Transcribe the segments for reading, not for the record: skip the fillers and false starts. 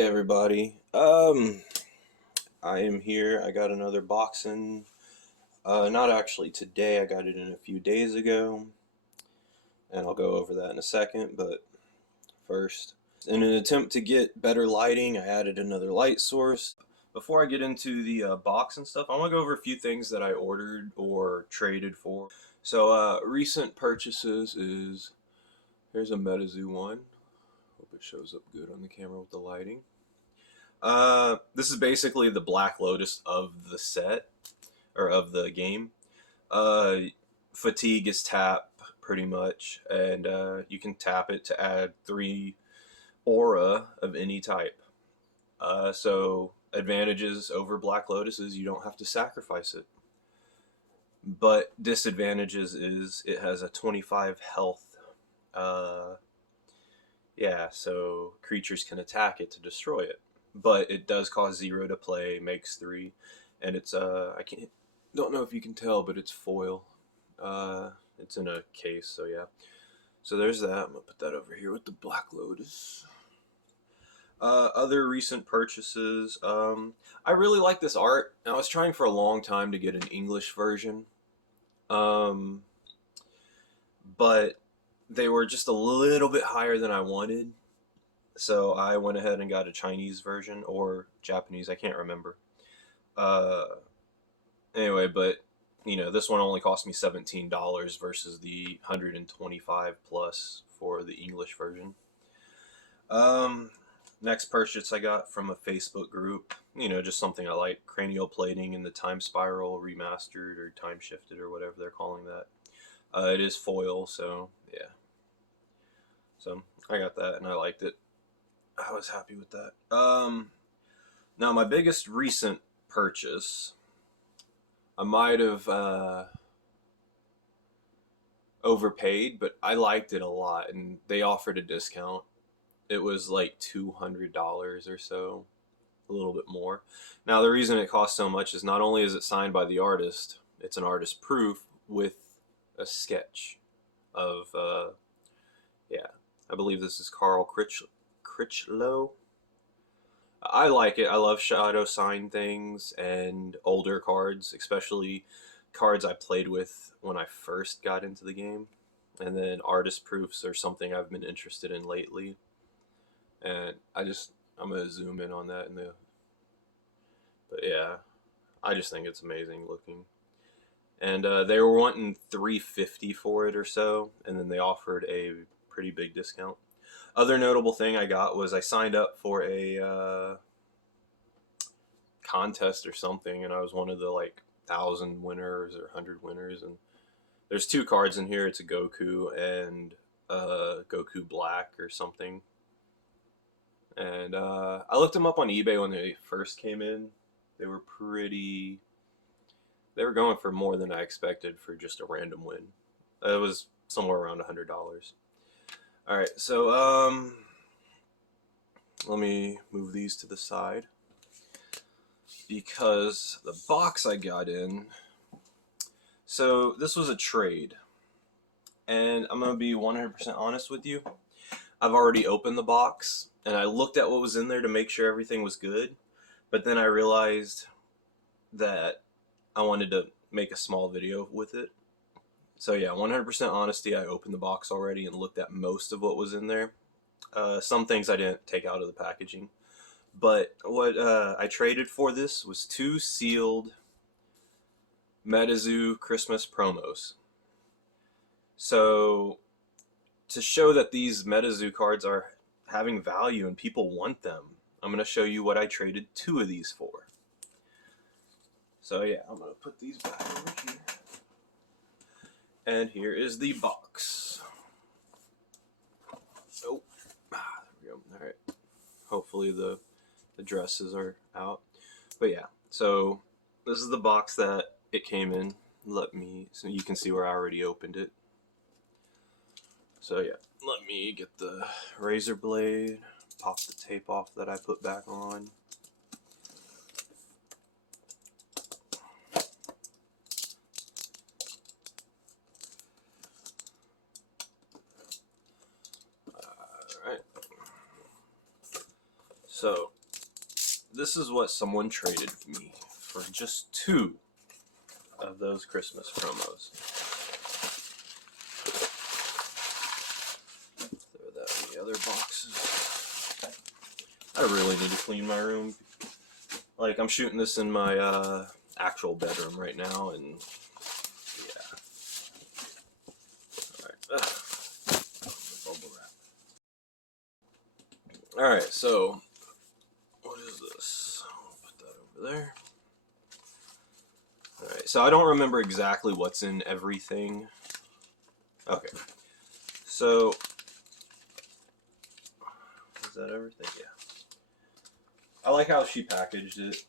Hey everybody. I am here. I got another box in. Not actually today. I got it in a few days ago, and I'll go over that in a second. But first, in an attempt to get better lighting, I added another light source. Before I get into the box and stuff, I want to go over a few things that I ordered or traded for. So, recent purchases is here's a MetaZoo one. Hope it shows up good on the camera with the lighting. This is basically the Black Lotus of the set, or of the game. Uh, Fatigue is tap, pretty much, and you can tap it to add 3 aura of any type. So, advantages over Black Lotus is you don't have to sacrifice it. But disadvantages is it has a 25 health. Yeah, so creatures can attack it to destroy it. But it does cost 0 to play, makes 3, and it's I don't know if you can tell, but it's foil. It's in a case, so yeah. So there's that. I'm gonna put that over here with the Black Lotus. Other recent purchases. I really like this art. I was trying for a long time to get an English version, but they were just a little bit higher than I wanted. So I went ahead and got a Chinese version or Japanese, I can't remember. Uh, anyway, but this one only cost me $17 versus the 125 plus for the English version. Next purchase I got from a Facebook group, just something I like, cranial plating in the Time Spiral remastered or time shifted or whatever they're calling that. It is foil, so yeah. So I got that and I liked it. I was happy with that. Now my biggest recent purchase, I might have overpaid, but I liked it a lot, and they offered a discount. It was like $200 or so, a little bit more. Now the reason it costs so much is not only is it signed by the artist, it's an artist proof with a sketch of, yeah, I believe this is Carl Critchlow. I like it. I love shadow sign things and older cards, especially cards I played with when I first got into the game. And then artist proofs are something I've been interested in lately. And I'm gonna zoom in on that but yeah, I just think it's amazing looking. And they were wanting $350 for it or so, and then they offered a pretty big discount. Other notable thing I got was I signed up for a contest or something, and I was one of the 1,000 winners or 100 winners. And there's 2 cards in here. It's a Goku and Goku Black or something. And I looked them up on eBay when they first came in. They were going for more than I expected for just a random win. It was somewhere around $100. All right, so let me move these to the side because the box I got in. So this was a trade, and I'm gonna be 100% honest with you. I've already opened the box, and I looked at what was in there to make sure everything was good, but then I realized that I wanted to make a small video with it. So yeah, 100% honesty, I opened the box already and looked at most of what was in there. Some things I didn't take out of the packaging. But what I traded for this was 2 sealed MetaZoo Christmas promos. So to show that these MetaZoo cards are having value and people want them, I'm going to show you what I traded 2 of these for. So yeah, I'm going to put these back over here. And here is the box. Oh, there we go. All right. Hopefully the dresses are out. But yeah, so this is the box that it came in. So you can see where I already opened it. So yeah, let me get the razor blade, pop the tape off that I put back on. So this is what someone traded me for just 2 of those Christmas promos. Throw that in the other boxes. I really need to clean my room. Like, I'm shooting this in my actual bedroom right now, and yeah. Alright. Bubble wrap. Alright, so what is this? I'll put that over there. Alright, so I don't remember exactly what's in everything. Okay. So is that everything? Yeah. I like how she packaged it.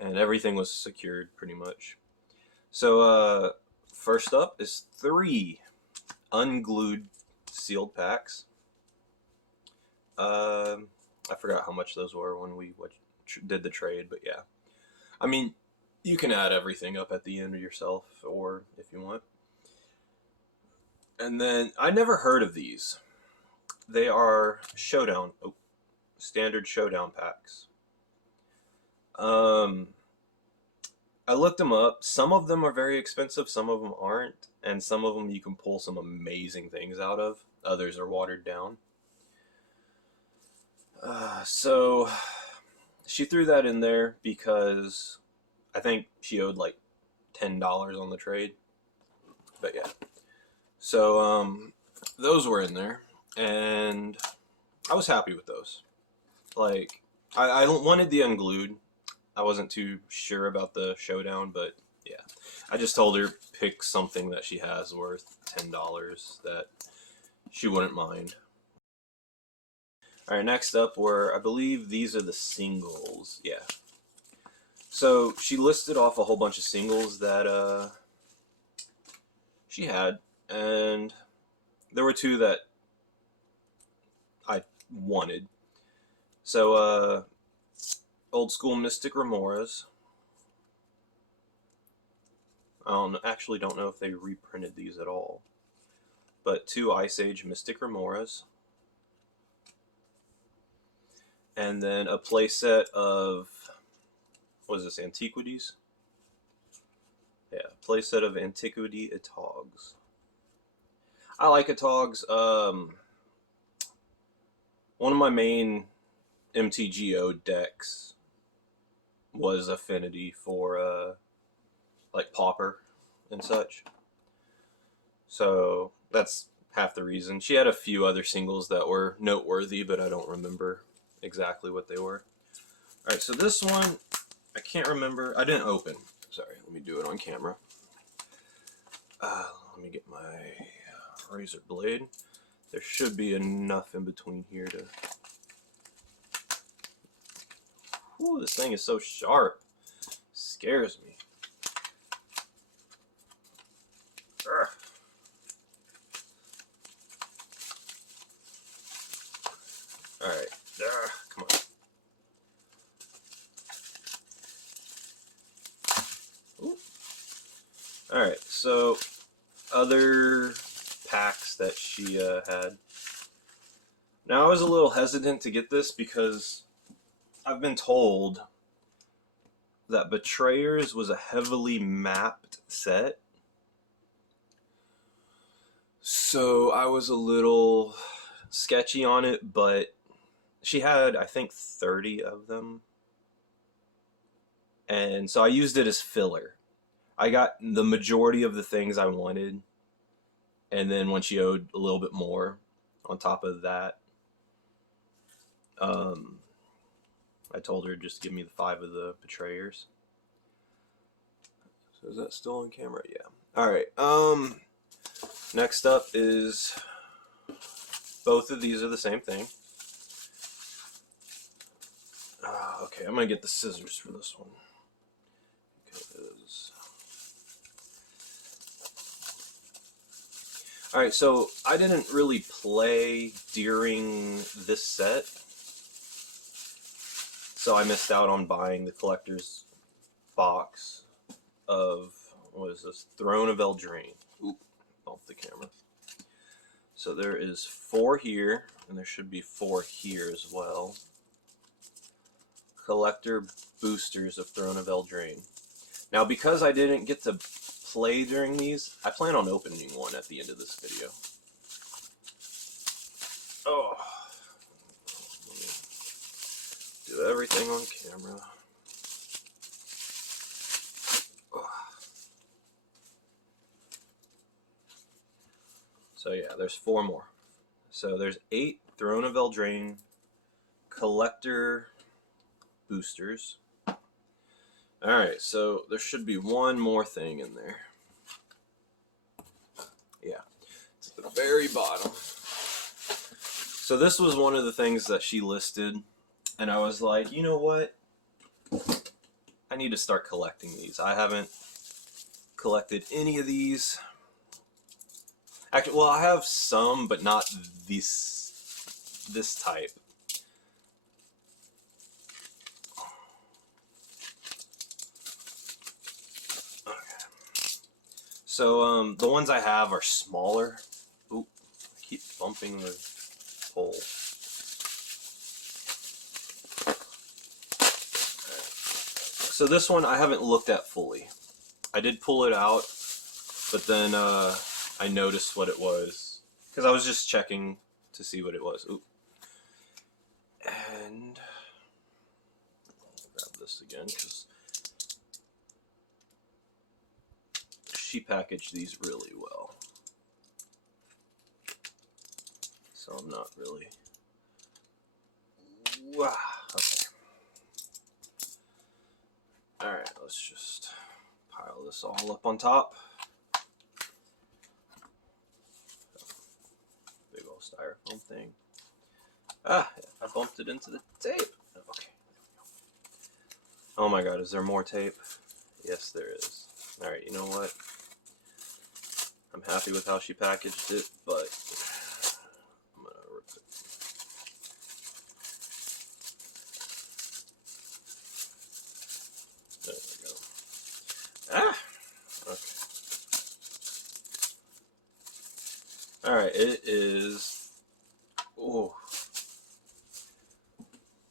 And everything was secured pretty much. So first up is 3 unglued sealed packs. I forgot how much those were when we did the trade, but yeah. I mean, you can add everything up at the end yourself, or if you want. And then, I never heard of these. They are Showdown, standard Showdown packs. I looked them up. Some of them are very expensive, some of them aren't, and some of them you can pull some amazing things out of. Others are watered down. So she threw that in there because I think she owed like $10 on the trade. But yeah. So those were in there, and I was happy with those. Like, I wanted the unglued. I wasn't too sure about the Showdown, but yeah. I just told her pick something that she has worth $10 that she wouldn't mind. Alright, next up were, I believe these are the singles. Yeah. So she listed off a whole bunch of singles that she had, and there were 2 that I wanted. So Old School Mystic Remoras. I actually don't know if they reprinted these at all. But 2 Ice Age Mystic Remoras. And then a playset of, what is this, Antiquities? Yeah, playset of Antiquity Atogs. I like Atogs. One of my main MTGO decks was Affinity for like Pauper and such. So that's half the reason. She had a few other singles that were noteworthy, but I don't remember exactly what they were. Alright, so this one, I can't remember. I didn't open. Sorry, let me do it on camera. Let me get my razor blade. There should be enough in between here to... Ooh, this thing is so sharp. Scares me. Urgh. Alright, come on. Ooh. Alright, so other packs that she had. Now I was a little hesitant to get this because I've been told that Betrayers was a heavily mapped set. So I was a little sketchy on it, but she had, I think, 30 of them. And so I used it as filler. I got the majority of the things I wanted. And then when she owed a little bit more on top of that, I told her just give me the 5 of the Betrayers. So is that still on camera? Yeah. Alright, next up is, both of these are the same thing. Okay, I'm gonna get the scissors for this one. Because... Alright, so I didn't really play during this set. So I missed out on buying the collector's box of, what is this? Throne of Eldraine. Oop, off the camera. So there is 4 here. And there should be 4 here as well. Collector boosters of Throne of Eldraine. Now, because I didn't get to play during these, I plan on opening one at the end of this video. Oh, let me do everything on camera. Oh. So yeah, there's 4 more. So there's 8 Throne of Eldraine collector boosters. Alright, so there should be one more thing in there. Yeah, it's at the very bottom. So this was one of the things that she listed, and I was like, you know what? I need to start collecting these. I haven't collected any of these. Actually, well, I have some, but not this type. So the ones I have are smaller. Oop, I keep bumping the pole. So this one I haven't looked at fully. I did pull it out, but then I noticed what it was because I was just checking to see what it was. Oop. And I'll grab this again because she packaged these really well. So I'm not really... Wow. Okay. Alright, let's just pile this all up on top. Big old styrofoam thing. Ah, I bumped it into the tape. Okay. Oh my god, is there more tape? Yes, there is. Alright, you know what? I'm happy with how she packaged it, but I'm gonna rip it. There we go. Ah! Okay. Alright, it is... Oh.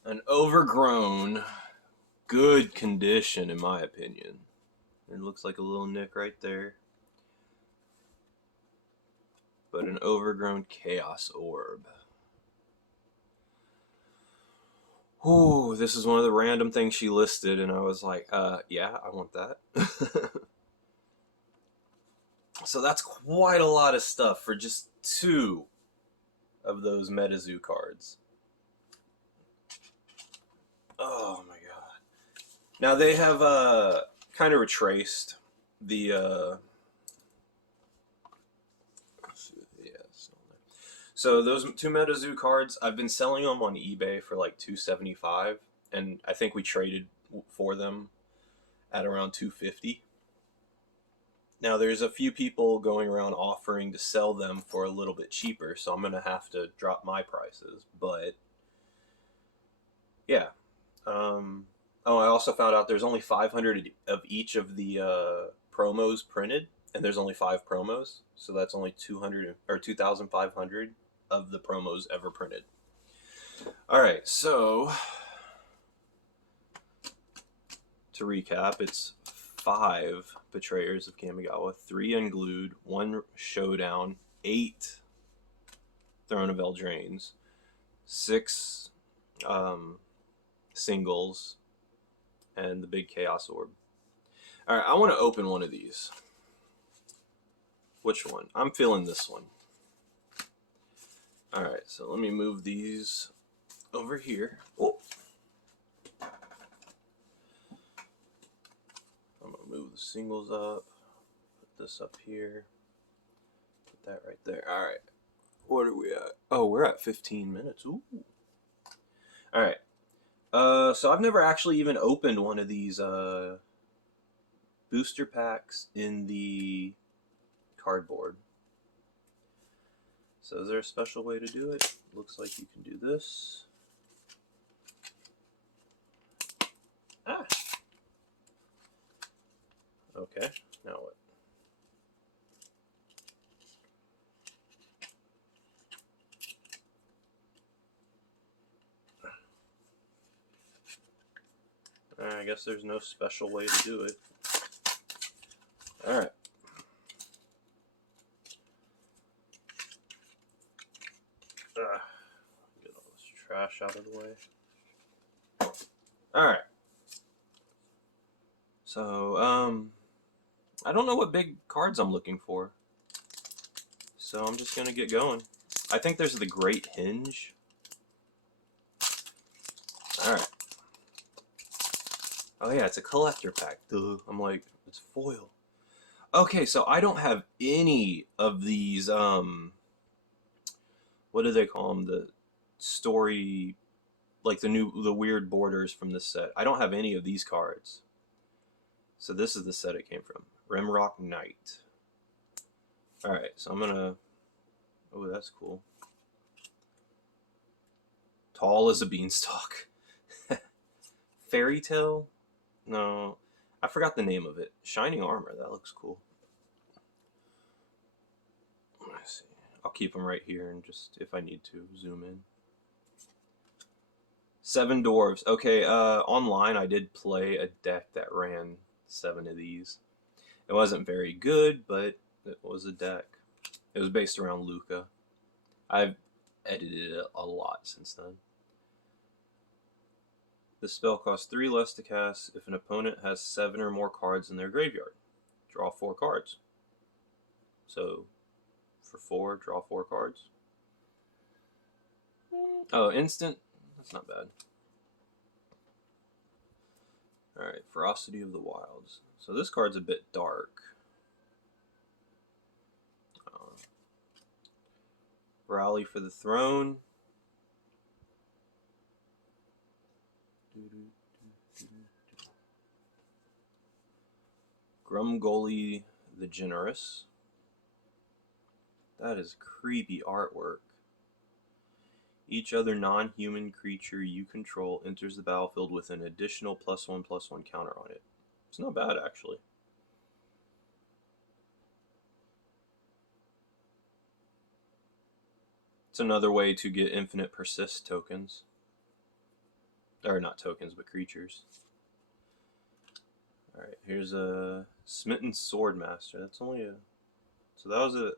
An overgrown, good condition, in my opinion. It looks like a little nick right there. But an overgrown Chaos Orb. Ooh, this is one of the random things she listed, and I was like, yeah, I want that. So that's quite a lot of stuff for just 2 of those MetaZoo cards. Oh my god. Now they have kind of retraced the so those 2 MetaZoo cards, I've been selling them on eBay for like $275, and I think we traded for them at around $250. Now there's a few people going around offering to sell them for a little bit cheaper, so I'm gonna have to drop my prices. But yeah. Oh, I also found out there's only 500 of each of the promos printed, and there's only 5 promos, so that's only 200 or 2,500 of the promos ever printed. All right, so to recap, it's 5 Betrayers of Kamigawa, 3 Unglued, 1 Showdown, 8 Throne of Eldraines, 6 singles, and the big Chaos Orb. Alright, I want to open one of these. Which one? I'm feeling this one. Alright, so let me move these over here. Oh. I'm going to move the singles up. Put this up here. Put that right there. Alright. What are we at? Oh, we're at 15 minutes. Ooh. Alright. So I've never actually even opened one of these booster packs in the cardboard. So is there a special way to do it? Looks like you can do this. Ah. Okay, now what? I guess there's no special way to do it. Alright. Get all this trash out of the way. Alright. So, I don't know what big cards I'm looking for. So I'm just gonna get going. I think there's the Great Hinge. Alright. Oh yeah, it's a collector pack. Duh. I'm like, it's foil. Okay, so I don't have any of these, what do they call them? The story, like the weird borders from this set. I don't have any of these cards. So this is the set it came from. Rimrock Knight. Alright, so I'm gonna, oh, that's cool. Tall as a beanstalk. Fairy Tale? No, I forgot the name of it. Shining Armor, that looks cool. Let's see. I'll keep them right here and just, if I need to, zoom in. 7 Dwarves. Okay, online I did play a deck that ran 7 of these. It wasn't very good, but it was a deck. It was based around Luca. I've edited it a lot since then. This spell costs 3 less to cast if an opponent has 7 or more cards in their graveyard. Draw 4 cards. So, for 4, draw 4 cards. Oh, instant? That's not bad. Alright, Ferocity of the Wilds. So this card's a bit dark. Rally for the Throne. Grumgully the Generous. That is creepy artwork. Each other non-human creature you control enters the battlefield with an additional +1/+1 counter on it. It's not bad, actually. It's another way to get infinite persist tokens. Or not tokens, but creatures. Alright, here's a Smitten Swordmaster. That's only a... So that was a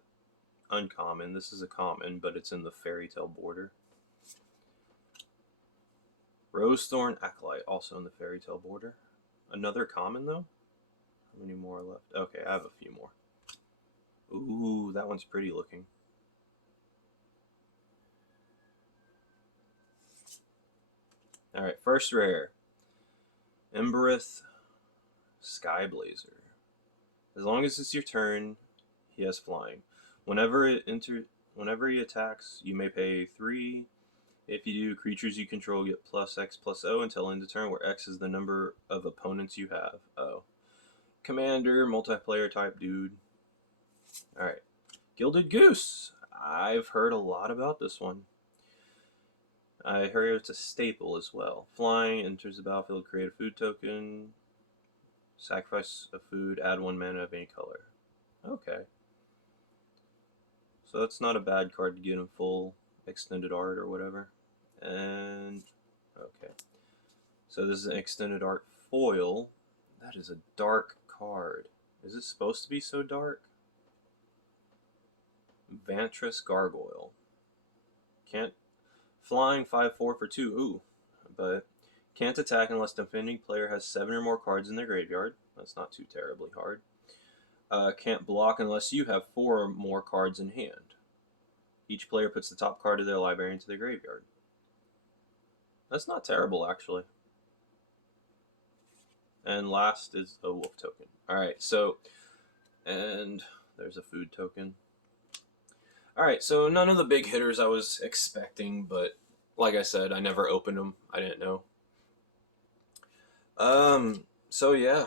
uncommon. This is a common, but it's in the Fairy Tale border. Rosethorn Acolyte, also in the Fairy Tale border. Another common, though? How many more are left? Okay, I have a few more. Ooh, that one's pretty looking. Alright, first rare. Embereth Skyblazer. As long as it's your turn, he has flying. Whenever he attacks, you may pay 3. If you do, creatures you control get +X/+O until end of turn, where X is the number of opponents you have. Oh. Commander, multiplayer type dude. Alright. Gilded Goose. I've heard a lot about this one. I heard it's a staple as well. Flying, enters the battlefield, create a food token. Sacrifice a food, add 1 mana of any color. Okay. So that's not a bad card to get in full extended art or whatever. And, okay. So this is an extended art foil. That is a dark card. Is it supposed to be so dark? Vantress Gargoyle. Can't... Flying 5/4 for 2. Ooh. But can't attack unless the defending player has 7 or more cards in their graveyard. That's not too terribly hard. Can't block unless you have 4 or more cards in hand. Each player puts the top card of their library into their graveyard. That's not terrible, actually. And last is a wolf token. Alright, so... And there's a food token. Alright, so none of the big hitters I was expecting, but like I said, I never opened them. I didn't know. So yeah.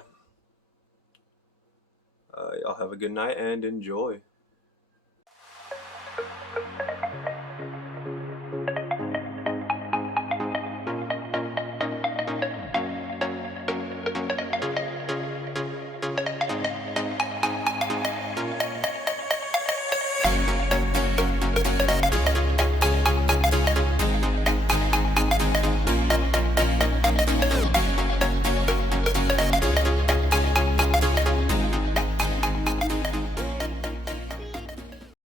Y'all have a good night and enjoy.